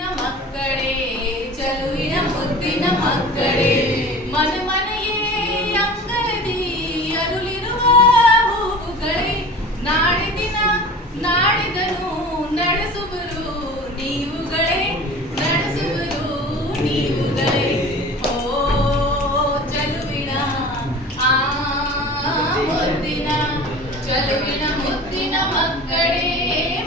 ಮಕ್ಕಳೇ ಚಲುವಿನ ಮುದ್ದಿನ ಮಕ್ಕಳೇ ಮನ ಮನೆಯೇ ಅಂಗಳದಿ ಅರುಳಿರುವ ಹೂವುಗಳೇ ನಾಡಿದಿನ ನಾಡಿದನು ನಡೆಸುವರು ನೀವುಗಳೇ ನಡೆಸುವರು ನೀವುಗಳೇ ಓ ಚಲುವಿನ ಆ ಮುದ್ದಿನ ಚಲುವಿನ ಮುದ್ದಿನ मक्कड़े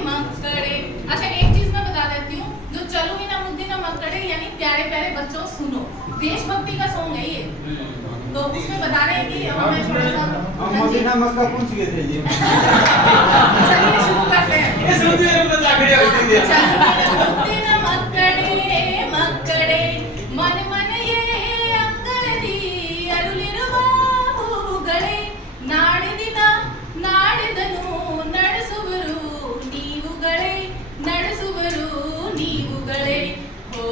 मक्कड़े। अच्छा एक चीज मैं बता देती हूँ, जो चलुविना मुद्दिना मक्कड़े यानी प्यारे प्यारे बच्चों सुनो, देशभक्ति का सॉन्ग है ये। तो उसमें बता रहे हैं कि हम मुद्दिना मक्का पूछ गए थे जी। चलिए शुरू करते हैं। ये सुनते हैं तो जागड़े होती है। चलुविना मुद्दिना मक्कड़े मक्कड़े मन मन ये अंगलदी अरुलिरुवा ಹೂವುಗಳೇ ನಾಡಿದಿನ ನಾಡಿದನು ನಡೆಸುವರು ನೀವುಗಳೇ ನಡೆಸುವರು ನೀವುಗಳೇ ಓ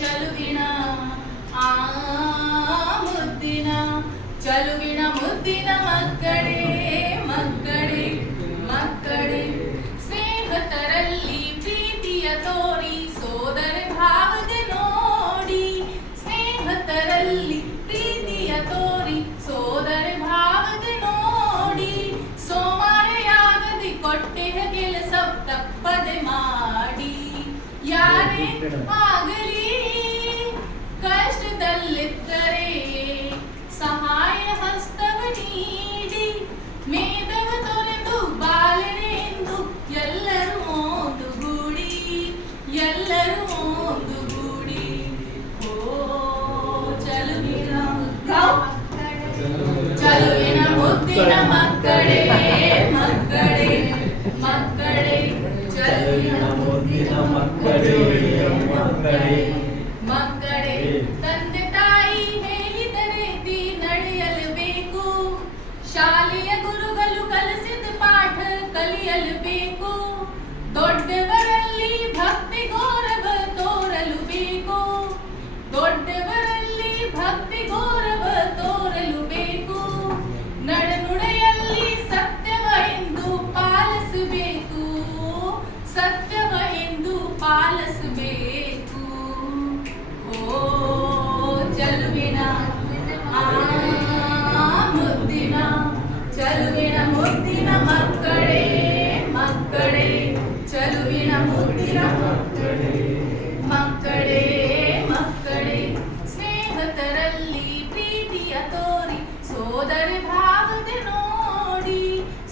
ಚಲುವಿನ ಆ ಮುದ್ದಿನ ಚಲುವಿನ ಮುದ್ದಿನ ಮಕ್ಕಳೇ ಮಕ್ಕಳೇ ಮಕ್ಕಳೇ ಸ್ನೇಹಿತರಲ್ಲಿ ಪ್ರೀತಿಯ ತೋರಿ ಸೋದರ ಭಾವದ ನೋಡಿ ಸ್ನೇಹಿತರಲ್ಲಿ ಪ್ರೀತಿಯ ತೋರಿ ಸೋದರ ಭಾವದ ನೋಡಿ ಸೋಮಾರೆಯಾಗದೆ ಕೊಟ್ಟೆಯ ಕೆಲಸ ತಪ್ಪದೆ ಮಾಡಿ ಯಾರೇ ಆಗಲಿ ಕಷ್ಟದಲ್ಲಿದ್ದರೆ ಸಹಾಯ ಹಸ್ತವ ನೀಡಿ ಮೇದವ ತೊರೆದು ಬಾಲರೆಂದು ಎಲ್ಲರೂ ಒಂದುಗೂಡಿ ಎಲ್ಲರೂ ಒಂದುಗೂಡಿ ಓ ಚಲುವಿನ ಚಲುವಿನ ಮುದ್ದಿನ ಮಕ್ಕಳೇ ಮಕ್ಕಳೇ ಮಕ್ಕಳೇ ಚಲುವಿನ ಮುದ್ದಿನ ಮಕ್ಕಳೇ ಮಕ್ಕಳೇ ಮಕ್ಕಳೇ ತಂದೆ ತಾಯಿ ಹೇಳಿದ ರೀತಿ ನಡೆಯಲೇಬೇಕು ಶಾಲೆಯ ಗುರುಗಳು ಕಲಿಸಿದ ಪಾಠ ಕಲಿಯಲೇಬೇಕು ದೊಡ್ಡವರಲ್ಲಿ ಭಕ್ತಿ ಗೌರವ ತೋರಲು ಬೇಕು ದೊಡ್ಡವರಲ್ಲಿ ಭಕ್ತಿ ಗೌರವ ತೋರಲು ಬೇಕು ನಡೆನುಡಿಯಲ್ಲಿ ಸತ್ಯವ ಎಂದು ಪಾಲಿಸಬೇಕು ಸತ್ಯವ ಎಂದು ಪಾಲಿಸಬೇಕು ಓ ಚಲುವಿನ ಆ ಮುದ್ದಿನ ಚಲುವಿನ ಮುದ್ದಿನ ಮಕ್ಕಳೇ ಮಕ್ಕಳೇ ಚಲುವಿನ ಮುದ್ದಿನ ಮಕ್ಕಳೇ ಮಕ್ಕಳೇ ಮಕ್ಕಳೇ ಸ್ನೇಹಿತರಲ್ಲಿ ಪ್ರೀತಿಯ ತೋರಿ ಸೋದರ ಭಾವದ ನೋಡಿ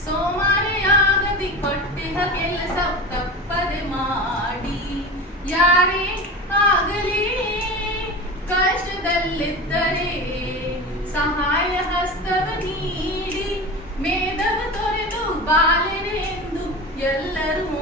ಸೋಮಾರಿಯಾಗದಿ ಕೊಟ್ಟಿಹ ಕೆಲಸ ತಪ್ಪದೆ ಮಾಡಿ ಯಾರೇ ಆಗಲಿ ಕಷ್ಟದಲ್ಲಿದ್ದರೆ ಸಹಾಯ ಹಸ್ತವ ನೀಡಿ ಮೇದವ ತೊರೆದು ಬಾಲೆರೆಂದು ಎಲ್ಲರೂ